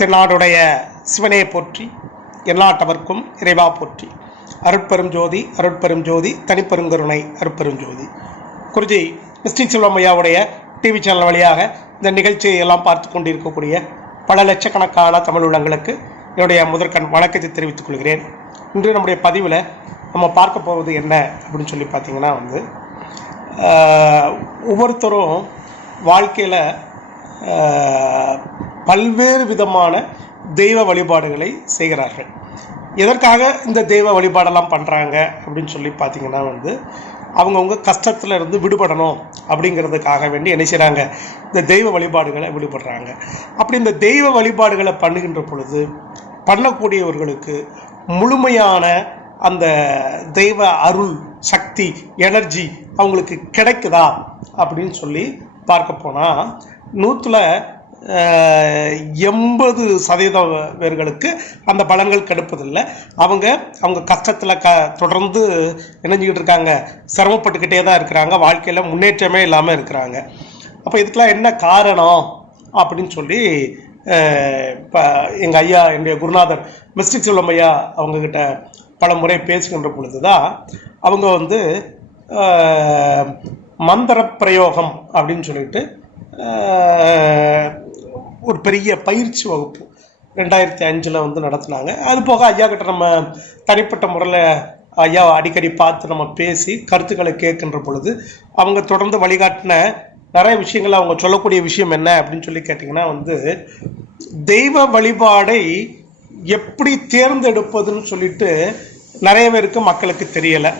தென்னாடுடைய சிவனே போற்றி, எந்நாட்டவர்க்கும் இறைவா போற்றி. அருட்பெரும் ஜோதி அருட்பெரும் ஜோதி தனிப்பெருங்கருணை அருட்பெரும் ஜோதி. குருஜி மிஸ்டிக் செல்வம் ஐயாவுடைய டிவி சேனல் வழியாக இந்த நிகழ்ச்சியை எல்லாம் பார்த்து கொண்டிருக்கக்கூடிய பல லட்சக்கணக்கான தமிழ் உள்ளங்களுக்கு என்னுடைய முதற்கண் வணக்கத்தை தெரிவித்துக் கொள்கிறேன். இன்று நம்முடைய பதிவில் நம்ம பார்க்க போவது என்ன அப்படின்னு சொல்லி பார்த்தீங்கன்னா ஒவ்வொருத்தரும் வாழ்க்கையில் பல்வேறு விதமான தெய்வ வழிபாடுகளை செய்கிறார்கள். எதற்காக இந்த தெய்வ வழிபாடெல்லாம் பண்ணுறாங்க அப்படின்னு சொல்லி பார்த்தீங்கன்னா அவங்கவுங்க கஷ்டத்தில் இருந்து விடுபடணும் அப்படிங்கிறதுக்காக வேண்டி என்ன செய்கிறாங்க, இந்த தெய்வ வழிபாடுகளை விடுபடுறாங்க. அப்படி இந்த தெய்வ வழிபாடுகளை பண்ணுகின்ற பொழுது பண்ணக்கூடியவர்களுக்கு முழுமையான அந்த தெய்வ அருள் சக்தி எனர்ஜி அவங்களுக்கு கிடைக்குதா அப்படின்னு சொல்லி பார்க்க போனால் 80% பேர்களுக்கு அந்த பலன்கள் கிடைப்பதில்லை. அவங்க கஷ்டத்தில் தொடர்ந்து இணைஞ்சிக்கிட்டு இருக்காங்க, சிரமப்பட்டுக்கிட்டே தான் இருக்கிறாங்க, வாழ்க்கையில் முன்னேற்றமே இல்லாமல் இருக்கிறாங்க. அப்போ இதுக்கெல்லாம் என்ன காரணம் அப்படின்னு சொல்லி இப்போ எங்கள் ஐயா, என்னுடைய குருநாதர் மிஸ்டிக் செல்வம் ஐயா அவங்கக்கிட்ட பல முறை பேசுகின்ற பொழுது தான் அவங்க மந்திர பிரயோகம் அப்படின்னு சொல்லிட்டு ஒரு பெரிய பயிற்சி வகுப்பு 2005 நடத்தினாங்க. அது போக ஐயா கிட்ட நம்ம தனிப்பட்ட முறையில் ஐயா அடிக்கடி பார்த்து நம்ம பேசி கருத்துக்களை கேட்கின்ற பொழுது அவங்க தொடர்ந்து வழிகாட்டின நிறைய விஷயங்கள், அவங்க சொல்லக்கூடிய விஷயம் என்ன அப்படின்னு சொல்லி கேட்டிங்கன்னா தெய்வ வழிபாடை எப்படி தேர்ந்தெடுப்பதுன்னு சொல்லிட்டு நிறைய பேருக்கு மக்களுக்கு தெரியலை.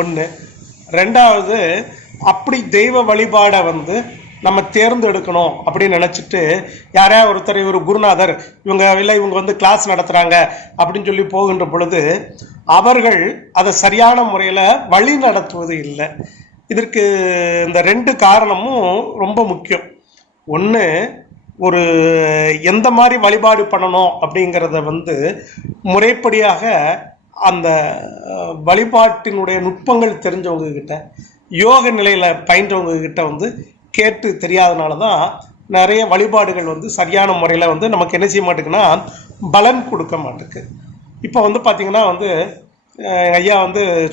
ஒன்று. ரெண்டாவது, அப்படி தெய்வ வழிபாடை நம்ம தேர்ந்தெடுக்கணும் அப்படின்னு நினச்சிட்டு யாரையா ஒருத்தர் ஒரு குருநாதர் இவங்க கிளாஸ் நடத்துகிறாங்க அப்படின்னு சொல்லி போகின்ற பொழுது அவர்கள் அதை சரியான முறையில் வழி நடத்துவது இல்லை. இதற்கு இந்த 2 காரணமும் ரொம்ப முக்கியம். ஒன்று, ஒரு எந்த மாதிரி வழிபாடு பண்ணணும் அப்படிங்கிறத முறைப்படியாக அந்த வழிபாட்டினுடைய நுட்பங்கள் தெரிஞ்சவங்க கிட்ட, யோக நிலையில் பயின்றவங்க கிட்ட கேட்டு தெரியாதனால தான் நிறைய வழிபாடுகள் சரியான முறையில் நமக்கு என்ன செய்ய மாட்டேங்குன்னா பலன் கொடுக்க மாட்டேங்குது. இப்போ பார்த்தீங்கன்னா ஐயா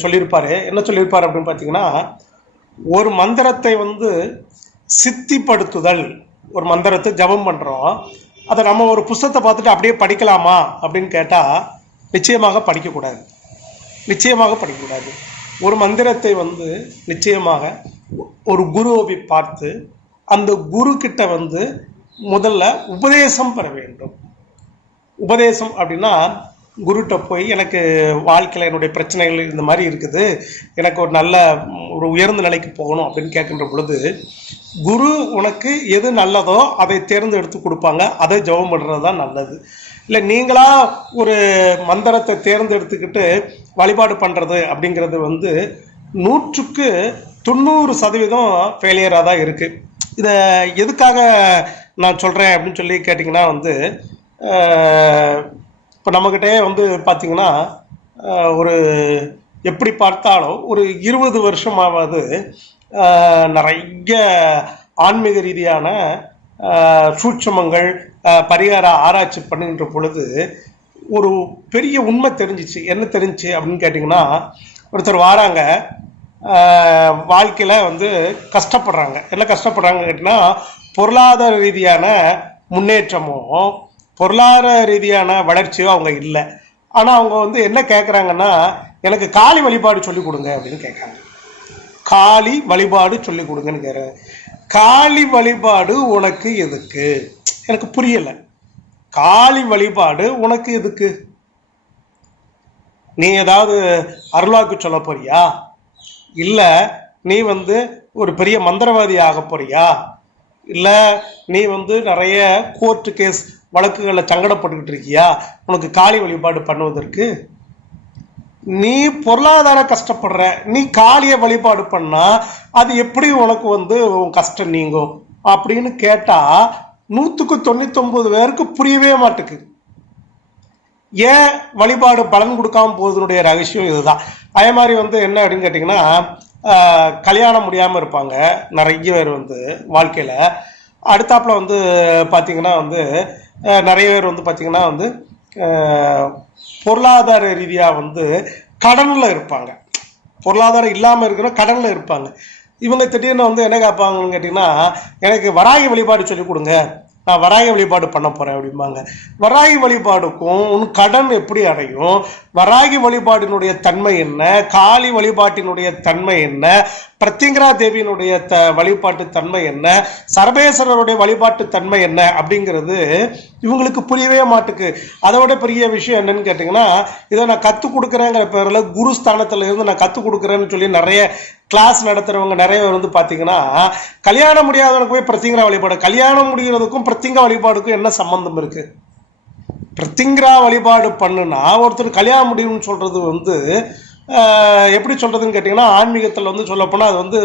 சொல்லியிருப்பார். என்ன சொல்லியிருப்பார் அப்படின்னு பார்த்தீங்கன்னா, ஒரு மந்திரத்தை சித்திப்படுத்துதல், ஒரு மந்திரத்தை ஜபம் பண்ணுறோம், அதை நம்ம ஒரு புஸ்தகத்தை பார்த்துட்டு அப்படியே படிக்கலாமா அப்படின்னு கேட்டால் நிச்சயமாக படிக்கக்கூடாது. நிச்சயமாக படிக்கக்கூடாது. ஒரு மந்திரத்தை நிச்சயமாக ஒரு குருவை பார்த்து அந்த குரு கிட்ட முதல்ல உபதேசம் பெற வேண்டும். உபதேசம் அப்படின்னா, குருகிட்ட போய் எனக்கு வாழ்க்கையில் என்னுடைய பிரச்சனைகள் இந்த மாதிரி இருக்குது, எனக்கு ஒரு நல்ல ஒரு உயர்ந்த நிலைக்கு போகணும் அப்படின்னு கேட்கின்ற பொழுது குரு உனக்கு எது நல்லதோ அதை தேர்ந்தெடுத்து கொடுப்பாங்க. அதை ஜெபம் பண்ணுறது தான் நல்லது. இல்லை நீங்களா ஒரு மந்திரத்தை தேர்ந்தெடுத்துக்கிட்டு வழிபாடு பண்ணுறது அப்படிங்கிறது 100க்கு 90% ஃபெயிலியராக தான் இருக்குது. இதை எதுக்காக நான் சொல்கிறேன் அப்படின்னு சொல்லி கேட்டிங்கன்னா இப்போ நம்மக்கிட்டே பார்த்திங்கன்னா ஒரு எப்படி பார்த்தாலும் ஒரு 20 வருஷமாவது நிறைய ஆன்மீக ரீதியான சூட்சமங்கள் பரிகார ஆராய்ச்சி பண்ணுகின்ற பொழுது ஒரு பெரிய உண்மை தெரிஞ்சிச்சு. என்ன தெரிஞ்சிச்சு அப்படின்னு கேட்டிங்கன்னா, ஒருத்தர் வாராங்க, வாழ்க்கையில் கஷ்டப்படுறாங்க. என்ன கஷ்டப்படுறாங்கன்னு கேட்டிங்கன்னா, பொருளாதார ரீதியான முன்னேற்றமோ பொருளாதார ரீதியான வளர்ச்சியோ அவங்க இல்லை. ஆனால் அவங்க என்ன கேட்குறாங்கன்னா, எனக்கு காளி வழிபாடு சொல்லிக் கொடுங்க அப்படின்னு கேட்குறாங்க. காளி வழிபாடு சொல்லிக் கொடுங்கன்னு கேட்குறாங்க. காளி வழிபாடு உனக்கு எதுக்கு? எனக்கு புரியலை. காளி வழிபாடு உனக்கு எதுக்கு? நீ ஏதாவது அருள்வாக்கு சொல்ல போறியா? இல்லை நீ ஒரு பெரிய மந்திரவாதி ஆக போறியா? இல்லை நீ நிறைய கோர்ட்டு கேஸ் வழக்குகளில் சங்கடப்பட்டுக்கிட்டு இருக்கியா உனக்கு காளி வழிபாடு பண்ணுவதற்கு? நீ பொருளாதார கஷ்டப்படுற, நீ காளிய வழிபாடு பண்ணா அது எப்படி உனக்கு உன் கஷ்டம் நீங்கும் அப்படின்னு கேட்டா 100க்கு 99 பேருக்கு புரியவே மாட்டேங்குது. ஏன் வழிபாடு பலன் கொடுக்காம போவதனுடைய ரகசியம் இதுதான். அதே மாதிரி என்ன அப்படின்னு கேட்டிங்கன்னா, கல்யாணம் முடியாமல் இருப்பாங்க நிறைய பேர் வாழ்க்கையில். அடுத்தாப்புல பார்த்தீங்கன்னா நிறைய பேர் வந்து பார்த்திங்கன்னா வந்து பொருளாதார ரீதியாக வந்து கடனில் இருப்பாங்க. பொருளாதாரம் இல்லாமல் இருக்கிற கடனில் இருப்பாங்க. இவங்க திடீர்னு வந்து என்ன கேட்பாங்கன்னு கேட்டிங்கன்னா, எனக்கு வராகி வழிபாடு சொல்லிக் கொடுங்க, நான் வராகி வழிபாடு பண்ண போகிறேன் அப்படிம்பாங்க. வராகி வழிபாடுக்கும் உன் கடன் எப்படி அடையும், வராகி வழிபாட்டினுடைய தன்மை என்ன, காளி வழிபாட்டினுடைய தன்மை என்ன, பிரத்திங்கரா தேவியினுடைய வழிபாட்டு தன்மை என்ன, சர்வேஸ்வரருடைய வழிபாட்டு தன்மை என்ன அப்படிங்கிறது இவங்களுக்கு புரியவே மாட்டுக்கு. அதோட பெரிய விஷயம் என்னன்னு கேட்டிங்கன்னா, இதை நான் கற்றுக் கொடுக்குறேங்கிற பேரில் குருஸ்தானத்தில் இருந்து நான் கற்றுக் கொடுக்குறேன்னு சொல்லி நிறைய கிளாஸ் நடத்துகிறவங்க நிறைய பேர் வந்து பார்த்தீங்கன்னா, கல்யாணம் முடியாதவனுக்கு போய் பிரத்திங்கரா வழிபாடு, கல்யாணம் முடிகிறதுக்கும் பிரத்திங்கா வழிபாடுக்கும் என்ன சம்பந்தம் இருக்குது? பிரத்திங்கரா வழிபாடு பண்ணுனா ஒருத்தர் கல்யாணம் முடியும்னு சொல்கிறது வந்து எப்படி சொல்கிறதுன்னு கேட்டிங்கன்னா, ஆன்மீகத்தில் வந்து சொல்லப்போனால் அது வந்து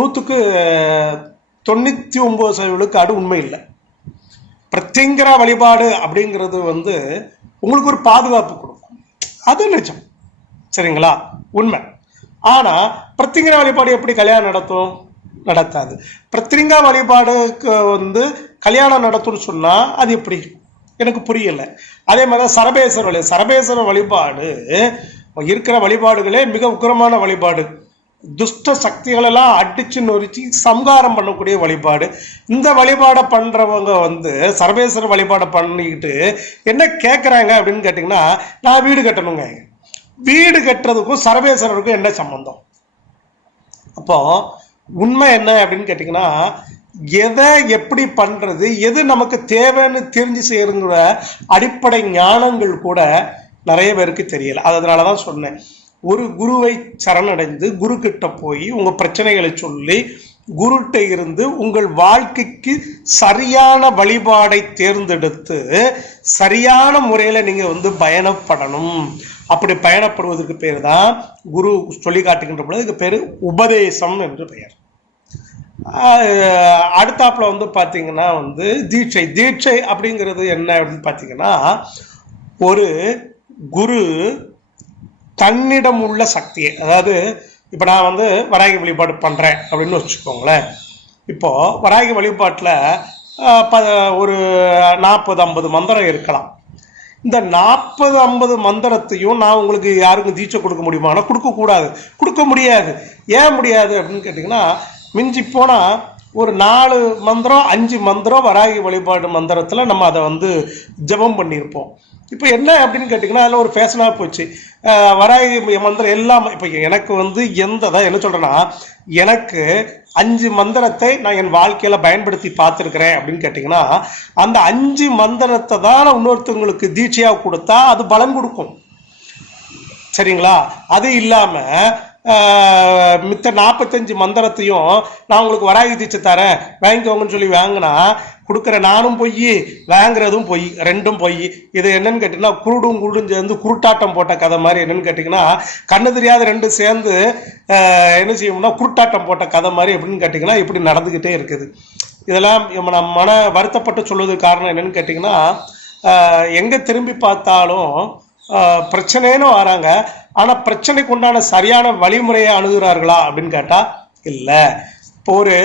99% உண்மை இல்லை. பிரத்திங்கரா வழிபாடு அப்படிங்கிறது வந்து உங்களுக்கு ஒரு பாதுகாப்பு கொடுக்கும், அது நிஜம், சரிங்களா, உண்மை. ஆனால் பிரத்திங்கரா வழிபாடு எப்படி கல்யாணம் நடத்தும்? நடத்தாது. பிரத்திங்கா வழிபாடுக்கு வந்து கல்யாணம் நடத்தும்னு சொன்னால் அது எப்படி? எனக்கு புரியலை. அதே மாதிரி தான் சரபேஸ்வர வழிபாடு இருக்கிற வழிபாடுகளே மிக உக்கிரமான வழிபாடு. துஷ்ட சக்திகளெல்லாம் அடிச்சு நொறிச்சு சம்ஹாரம் பண்ணக்கூடிய வழிபாடு. இந்த வழிபாடை பண்ணுறவங்க வந்து சர்வேஸ்வர வழிபாடை பண்ணிக்கிட்டு என்ன கேட்குறாங்க அப்படின்னு கேட்டிங்கன்னா, நான் வீடு கட்டணுங்க. வீடு கட்டுறதுக்கும் சர்வேஸ்வரருக்கும் என்ன சம்பந்தம்? அப்போ உண்மை என்ன அப்படின்னு கேட்டிங்கன்னா, எதை எப்படி பண்ணுறது, எது நமக்கு தேவைன்னு தெரிஞ்சு செய்யறங்கிற அடிப்படை ஞானங்கள் கூட நிறைய பேருக்கு தெரியலை. அதனால தான் சொன்னேன், ஒரு குருவை சரணடைந்து குரு கிட்ட போய் உங்கள் பிரச்சனைகளை சொல்லி குருட்ட இருந்து உங்கள் வாழ்க்கைக்கு சரியான வழிபாடை தேர்ந்தெடுத்து சரியான முறையில் நீங்கள் வந்து பயணப்படணும். அப்படி பயணப்படுவதற்கு பேர் தான் குரு சொல்லி காட்டுகின்ற பொழுது இதுக்கு பேர் உபதேசம் என்று பெயர். அடுத்தாப்புல வந்து பார்த்தீங்கன்னா வந்து தீட்சை அப்படிங்கிறது என்ன அப்படின்னு பார்த்தீங்கன்னா, ஒரு குரு தன்னிடம் உள்ள சக்தியை, அதாவது இப்போ நான் வந்து வராகி வழிபாடு பண்ணுறேன் அப்படின்னு வச்சுக்கோங்களேன். இப்போது வராகி வழிபாட்டில் ஒரு 40-50 மந்திரம் இருக்கலாம். இந்த 40-50 மந்திரத்தையும் நான் உங்களுக்கு யாருக்கும் தீட்சை கொடுக்க முடியுமானா கொடுக்க முடியாது. ஏன் முடியாது அப்படின்னு கேட்டிங்கன்னா, மிஞ்சி போனால் ஒரு 4 மந்திரம் 5 மந்திரம் வராகி வழிபாடு மந்திரத்தில் நம்ம அதை வந்து ஜபம் பண்ணியிருப்போம். இப்போ என்ன அப்படின்னு கேட்டிங்கன்னா, அதில் ஒரு ஃபேஷனாக போச்சு வராகி மந்திரம் எல்லாம். இப்போ எனக்கு வந்து என்ன சொல்கிறேன்னா, எனக்கு 5 மந்திரத்தை நான் என் வாழ்க்கையில் பயன்படுத்தி பார்த்துருக்குறேன் அப்படின்னு கேட்டிங்கன்னா, அந்த 5 மந்திரத்தை தான் இன்னொருத்தவங்களுக்கு தீட்சையாக கொடுத்தா அது பலன் கொடுக்கும், சரிங்களா? அது இல்லாமல் மித்த 45 மந்திரத்தையும் நான் உங்களுக்கு வராகி தீட்சை தரேன் வாங்கிக்கோங்கன்னு சொல்லி வாங்கினா கொடுக்குற நானும் பொய், வாங்குறதும் பொய், ரெண்டும் பொய். இது என்னன்னு கேட்டிங்கன்னா, குருடும் சேர்ந்து குருட்டாட்டம் போட்ட கதை மாதிரி. என்னன்னு கேட்டிங்கன்னா, கண்ணு தெரியாத ரெண்டும் சேர்ந்து என்ன செய்யணும்னா குருட்டாட்டம் போட்ட கதை மாதிரி. எப்படின்னு கேட்டிங்கன்னா இப்படி நடந்துக்கிட்டே இருக்குது. இதெல்லாம் நம்ம மன வருத்தப்பட்டு சொல்வதுக்கு காரணம் என்னன்னு கேட்டிங்கன்னா, எங்கே திரும்பி பார்த்தாலும் பிரச்சனைன்னு வராங்க, ஆனால் பிரச்சனைக்கு உண்டான சரியான வழிமுறையை அணுகிறார்களா அப்படின்னு கேட்டால் இல்லை. இப்போ ஒரு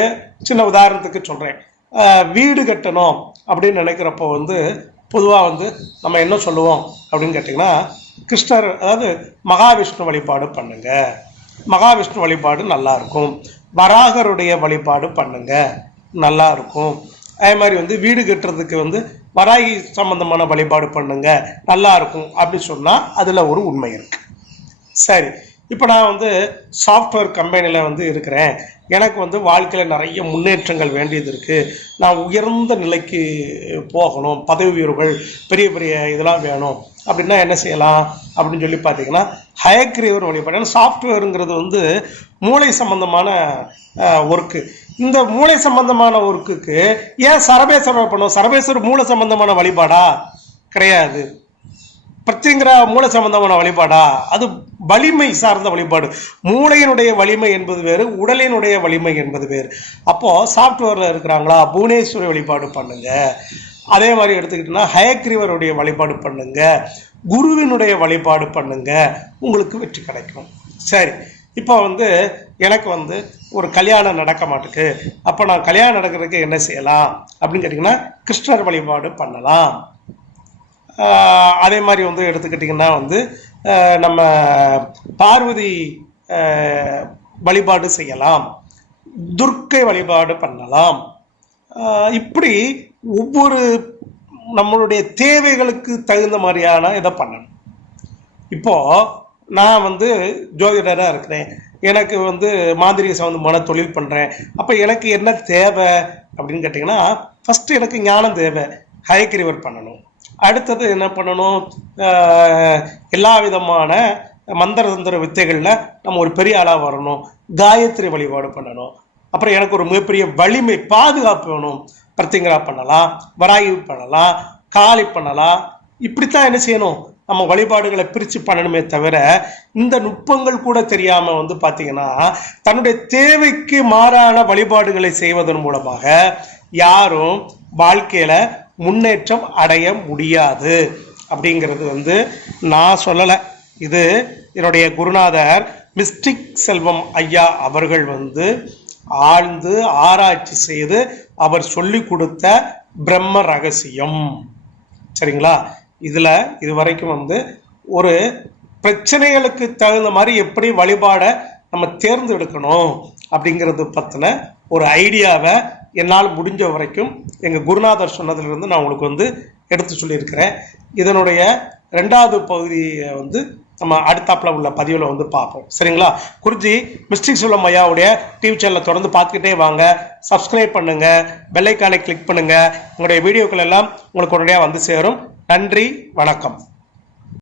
சின்ன உதாரணத்துக்கு சொல்கிறேன். வீடு கட்டணும் அப்படின்னு நினைக்கிறப்போ வந்து பொதுவாக வந்து நம்ம என்ன சொல்லுவோம் அப்படின்னு கேட்டிங்கன்னா, கிருஷ்ணர், அதாவது மகாவிஷ்ணு வழிபாடு பண்ணுங்க, மகாவிஷ்ணு வழிபாடு நல்லா இருக்கும், வராகருடைய வழிபாடு பண்ணுங்க நல்லா இருக்கும். அதே மாதிரி வந்து வீடு கட்டுறதுக்கு வந்து வராகி சம்பந்தமான வழிபாடு பண்ணுங்க நல்லா இருக்கும் அப்படின்னு சொன்னால் அதில் ஒரு உண்மை இருக்கு. சரி, இப்போ நான் வந்து சாஃப்ட்வேர் கம்பெனியில் வந்து இருக்கிறேன், எனக்கு வந்து வாழ்க்கையில் நிறைய முன்னேற்றங்கள் வேண்டியது இருக்குது, நான் உயர்ந்த நிலைக்கு போகணும், பதவி உயர்வுகள் பெரிய பெரிய இதெல்லாம் வேணும் அப்படின்னா என்ன செய்யலாம் அப்படின்னு சொல்லி பார்த்தீங்கன்னா, ஹயக்ரீவர் வழிபாடு. சாஃப்ட்வேருங்கிறது வந்து மூளை சம்பந்தமான ஒர்க்கு. இந்த மூளை சம்பந்தமான ஒர்க்குக்கு ஏன் சரபேஸ்வரர் பண்ணுவோம்? சரபேஸ்வரர் மூளை சம்பந்தமான வழிபாடா? கிடையாது. பிரத்திங்கரா மூளை சம்பந்தமான வழிபாடா? அது வலிமை சார்ந்த வழிபாடு. மூளையினுடைய வலிமை என்பது வேறு, உடலினுடைய வலிமை என்பது வேறு. அப்போ சாஃப்ட்வேர்ல இருக்கிறாங்களா, புவனேஸ்வரி வழிபாடு பண்ணுங்க. அதே மாதிரி எடுத்துக்கிட்டோம்னா ஹயக்ரீவருடைய வழிபாடு பண்ணுங்க, குருவினுடைய வழிபாடு பண்ணுங்க, உங்களுக்கு வெற்றி கிடைக்கும். சரி, இப்போ வந்து எனக்கு வந்து ஒரு கல்யாணம் நடக்க மாட்டுக்கு, அப்போ நான் கல்யாணம் நடக்கிறதுக்கு என்ன செய்யலாம் அப்படின்னு கேட்டிங்கன்னா கிருஷ்ணர் வழிபாடு பண்ணலாம். அதே மாதிரி வந்து எடுத்துக்கிட்டிங்கன்னா வந்து நம்ம பார்வதி வழிபாடு செய்யலாம், துர்க்கை வழிபாடு பண்ணலாம். இப்படி ஒவ்வொரு நம்மளுடைய தேவைகளுக்கு தகுந்த மாதிரியான இதை பண்ணணும். இப்போ நான் வந்து ஜோதிடராக இருக்கிறேன், எனக்கு வந்து மாந்திரிக சம்பந்தமான தொழில் பண்ணுறேன். அப்போ எனக்கு என்ன தேவை அப்படின்னு கேட்டிங்கன்னா, ஃபஸ்ட்டு எனக்கு ஞானம் தேவை, ஹயக்கிரிவர் பண்ணணும். அடுத்தது என்ன பண்ணணும், எல்லா விதமான மந்திர தந்திர வித்தைகளில் நம்ம ஒரு பெரிய ஆளாக வரணும், காயத்ரி வழிபாடு பண்ணணும். அப்புறம் எனக்கு ஒரு மிகப்பெரிய வலிமை பாதுகாப்பு வேணும், பிரத்திங்கரா பண்ணலாம், வராகி பண்ணலாம், காளி பண்ணலாம். இப்படித்தான் என்ன செய்யணும், நம்ம வழிபாடுகளை பிரித்து பண்ணணுமே தவிர இந்த நுட்பங்கள் கூட தெரியாமல் வந்து பார்த்தீங்கன்னா தன்னுடைய தேவைக்கு மாறான வழிபாடுகளை செய்வதன் மூலமாக யாரும் வாழ்க்கையில் முன்னேற்றம் அடைய முடியாது அப்படிங்கிறது வந்து நான் சொல்லலை. இது என்னுடைய குருநாதர் மிஸ்டிக் செல்வம் ஐயா அவர்கள் வந்து ஆழ்ந்து ஆராய்ச்சி செய்து அவர் சொல்லி கொடுத்த பிரம்ம ரகசியம். சரிங்களா? இதில் இது வரைக்கும் வந்து ஒரு பிரச்சனைகளுக்கு தகுந்த மாதிரி எப்படி வழிபாடை நம்ம தேர்ந்தெடுக்கணும் அப்படிங்கிறது பற்றின ஒரு ஐடியாவை என்னால் முடிஞ்ச வரைக்கும் எங்கள் குருநாதர் சொன்னதிலிருந்து நான் உங்களுக்கு வந்து எடுத்து சொல்லியிருக்கிறேன். இதனுடைய 2வது பகுதியை வந்து நம்ம அடுத்தாப்பில் உள்ள பதிவில் வந்து பார்ப்போம். சரிங்களா? குருஜி மிஸ்டிக் செல்வம் ஐயாவுடைய டிவி சேனலை தொடர்ந்து பார்த்துக்கிட்டே வாங்க, சப்ஸ்கிரைப் பண்ணுங்கள், பெல் ஐக்கானை கிளிக் பண்ணுங்கள். உங்களுடைய வீடியோக்கள் எல்லாம் உங்களுக்கு உடனடியாக வந்து சேரும். நன்றி, வணக்கம்.